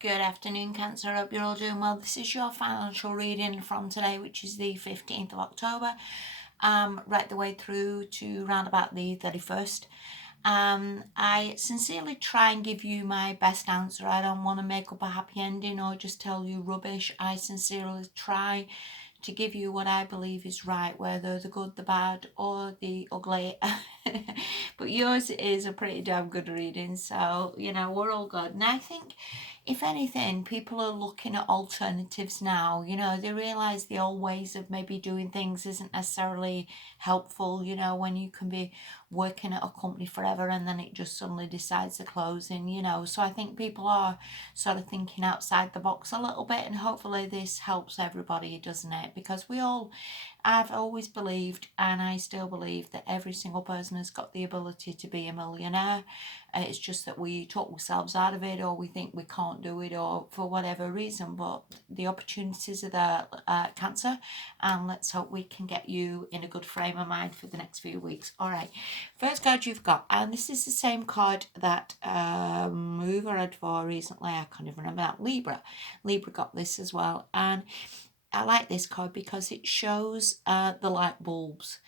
Good afternoon, Cancer. I hope you're all doing well. This is your financial reading from today, which is the 15th of October, right the way through to round about the 31st. I sincerely try and give you my best answer. I don't want to make up a happy ending or just tell you rubbish. I sincerely try to give you what I believe is right, whether the good, the bad, or the ugly. But yours is a pretty damn good reading, so we're all good. And I think, if anything, people are looking at alternatives now. They realise the old ways of maybe doing things isn't necessarily helpful. When you can be working at a company forever and then it just suddenly decides to closing. So I think people are sort of thinking outside the box a little bit, and hopefully this helps everybody, doesn't it? Because I've always believed, and I still believe, that every single person has got the ability to be a millionaire. It's just that we talk ourselves out of it, or we think we can't do it, or for whatever reason. But the opportunities are there, Cancer, and let's hope we can get you in a good frame of mind for the next few weeks. All right, first card you've got, and this is the same card that who I read for recently. I can't even remember that. Libra got this as well, and I like this card because it shows the light bulbs.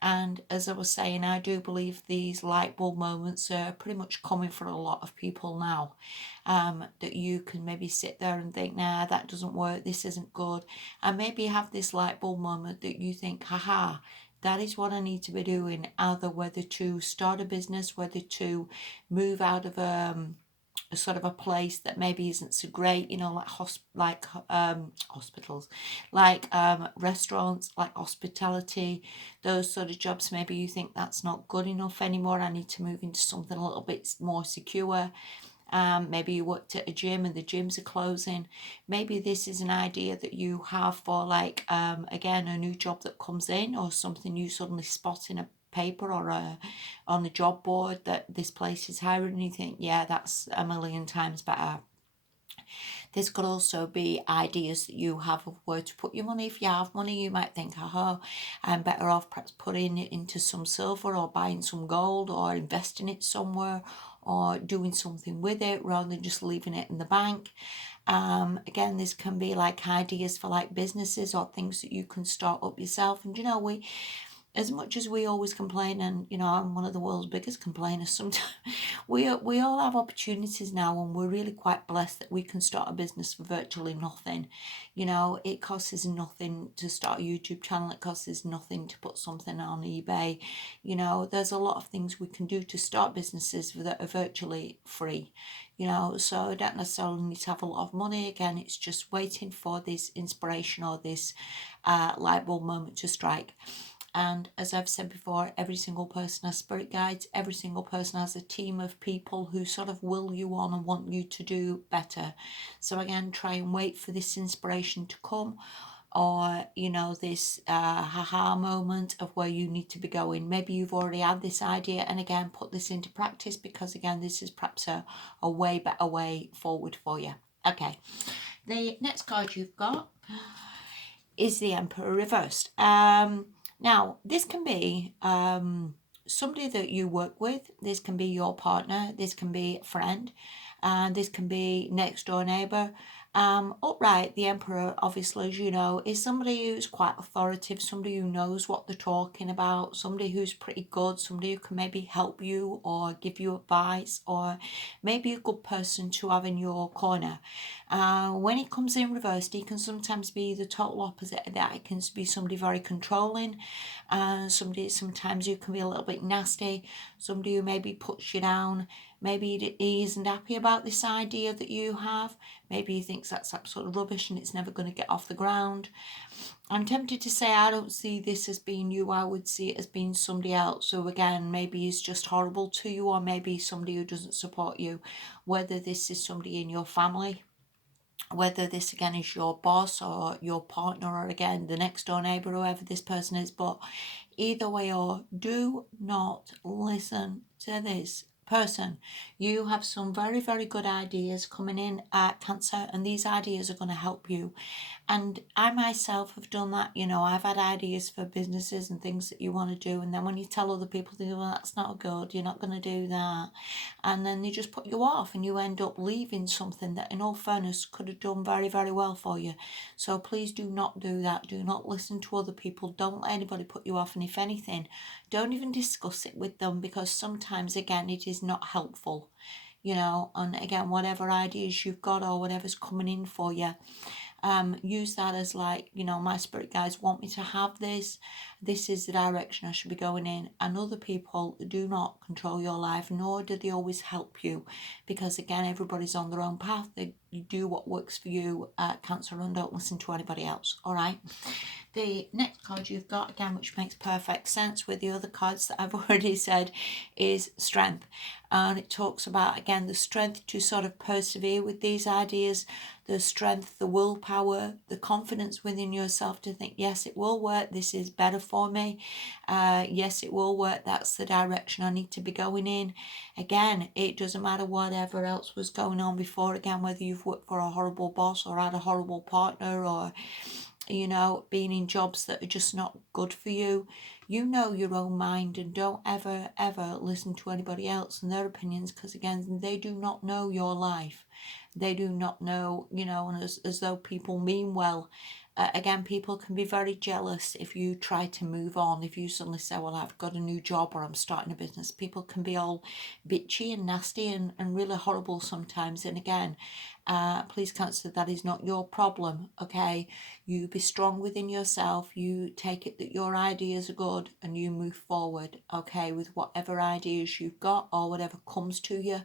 And as I was saying, I do believe these light bulb moments are pretty much coming for a lot of people now. That you can maybe sit there and think, nah, that doesn't work, this isn't good. And maybe have this light bulb moment that you think, haha, that is what I need to be doing. Either whether to start a business, whether to move out of a sort of a place that maybe isn't so great, like hospitals, like restaurants, like hospitality, those sort of jobs. Maybe you think that's not good enough anymore. I need to move into something a little bit more secure. Maybe you worked at a gym and the gyms are closing. Maybe this is an idea that you have for, like, again, a new job that comes in, or something you suddenly spot in a paper or on the job board that this place is hiring, and you think, yeah, that's a million times better. This could also be ideas that you have of where to put your money. If you have money, you might think, I'm better off perhaps putting it into some silver, or buying some gold, or investing it somewhere, or doing something with it rather than just leaving it in the bank. Again, this can be like ideas for like businesses or things that you can start up yourself. And as much as we always complain, and I'm one of the world's biggest complainers sometimes, we all have opportunities now, and we're really quite blessed that we can start a business for virtually nothing. It costs us nothing to start a YouTube channel. It costs us nothing to put something on eBay. There's a lot of things we can do to start businesses that are virtually free. So I don't necessarily need to have a lot of money. Again, it's just waiting for this inspiration or this light bulb moment to strike. And as I've said before, every single person has spirit guides. Every single person has a team of people who sort of will you on and want you to do better. So again, try and wait for this inspiration to come, or this haha moment of where you need to be going. Maybe you've already had this idea, and again, put this into practice, because again, this is perhaps a way better way forward for you. Okay, the next card you've got is the Emperor reversed. Now, this can be somebody that you work with. This can be your partner. This can be a friend. This can be next door neighbour. Upright, the Emperor, obviously, as you know, is somebody who's quite authoritative, somebody who knows what they're talking about, somebody who's pretty good, somebody who can maybe help you or give you advice, or maybe a good person to have in your corner. When he comes in reversed, he can sometimes be the total opposite of that. It can be somebody very controlling, sometimes you can be a little bit nasty, somebody who maybe puts you down. Maybe he isn't happy about this idea that you have. Maybe he thinks that's absolute rubbish and it's never going to get off the ground. I'm tempted to say I don't see this as being you. I would see it as being somebody else. So again, maybe he's just horrible to you, or maybe somebody who doesn't support you. Whether this is somebody in your family, whether this again is your boss or your partner, or again the next door neighbour, whoever this person is. But either way, or do not listen to this person. You have some very, very good ideas coming in, Cancer, and these ideas are going to help you. And I myself have done that. I've had ideas for businesses and things that you want to do, and then when you tell other people, they go, well, that's not good, you're not going to do that, and then they just put you off, and you end up leaving something that in all fairness could have done very, very well for you. So please do not do that. Do not listen to other people. Don't let anybody put you off, and if anything, don't even discuss it with them, because sometimes again it is not helpful. And again, whatever ideas you've got or whatever's coming in for you, use that as like, my spirit guides want me to have this. This is the direction I should be going in. And other people do not control your life, nor do they always help you, because again, everybody's on their own path. You do what works for you, Cancer, and don't listen to anybody else. All right. The next card you've got, again, which makes perfect sense with the other cards that I've already said, is strength. And it talks about, again, the strength to sort of persevere with these ideas, the strength, the willpower, the confidence within yourself to think, yes, it will work. This is better for me. Yes, it will work. That's the direction I need to be going in. Again, it doesn't matter whatever else was going on before. Again, whether you've worked for a horrible boss or had a horrible partner, or being in jobs that are just not good for you. You know your own mind, and don't ever, ever listen to anybody else and their opinions, because again, they do not know your life. They do not know, and as though people mean well. Again, people can be very jealous if you try to move on. If you suddenly say, well, I've got a new job or I'm starting a business, people can be all bitchy and nasty and really horrible sometimes. And again, please, Cancer, that is not your problem, okay? You be strong within yourself. You take it that your ideas are good and you move forward, okay, with whatever ideas you've got or whatever comes to you,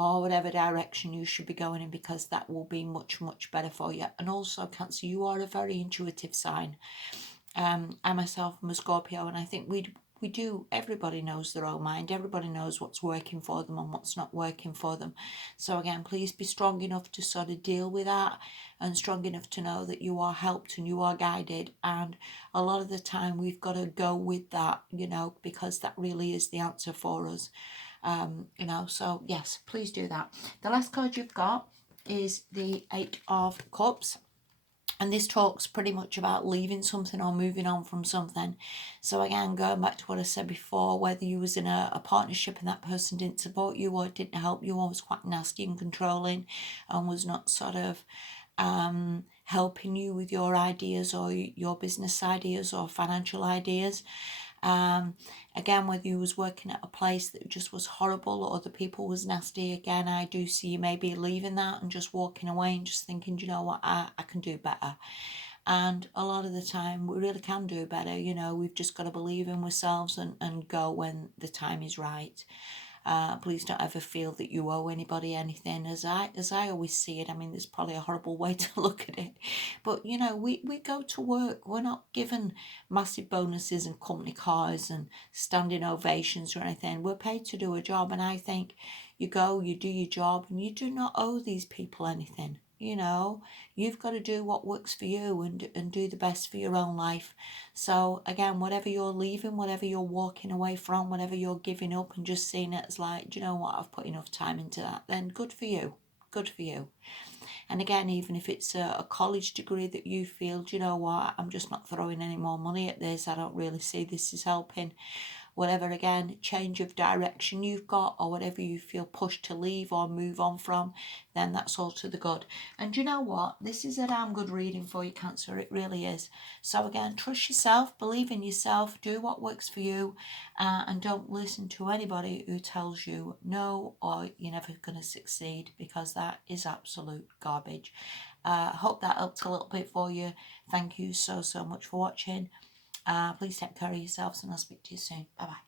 or whatever direction you should be going in, because that will be much, much better for you. And also, Cancer, you are a very intuitive sign. I myself am a Scorpio, and I think we do, everybody knows their own mind. Everybody knows what's working for them and what's not working for them. So again, please be strong enough to sort of deal with that, and strong enough to know that you are helped and you are guided. And a lot of the time we've got to go with that, because that really is the answer for us. So yes, please do that. The last card you've got is the Eight of Cups. And this talks pretty much about leaving something or moving on from something. So again, going back to what I said before, whether you was in a partnership and that person didn't support you or didn't help you or was quite nasty and controlling and was not sort of helping you with your ideas or your business ideas or financial ideas. Again, whether you was working at a place that just was horrible or the people was nasty, again, I do see you maybe leaving that and just walking away and just thinking, do you know what, I can do better. And a lot of the time we really can do better. We've just got to believe in ourselves and go when the time is right. Please don't ever feel that you owe anybody anything. As I always see it, I mean, there's probably a horrible way to look at it, but we go to work. We're not given massive bonuses and company cars and standing ovations or anything. We're paid to do a job, and I think you go, you do your job, and you do not owe these people anything. You've got to do what works for you and do the best for your own life. So again, whatever you're leaving, whatever you're walking away from, whatever you're giving up and just seeing it as like, do you know what, I've put enough time into that, then good for you. Good for you. And again, even if it's a college degree that you feel, do you know what, I'm just not throwing any more money at this, I don't really see this as helping. Whatever, again, change of direction you've got or whatever you feel pushed to leave or move on from, then that's all to the good. And you know what? This is a damn good reading for you, Cancer. It really is. So again, trust yourself, believe in yourself, do what works for you, and don't listen to anybody who tells you no or you're never going to succeed, because that is absolute garbage. Hope that helped a little bit for you. Thank you so much for watching. Please take care of yourselves, and I'll speak to you soon. Bye bye.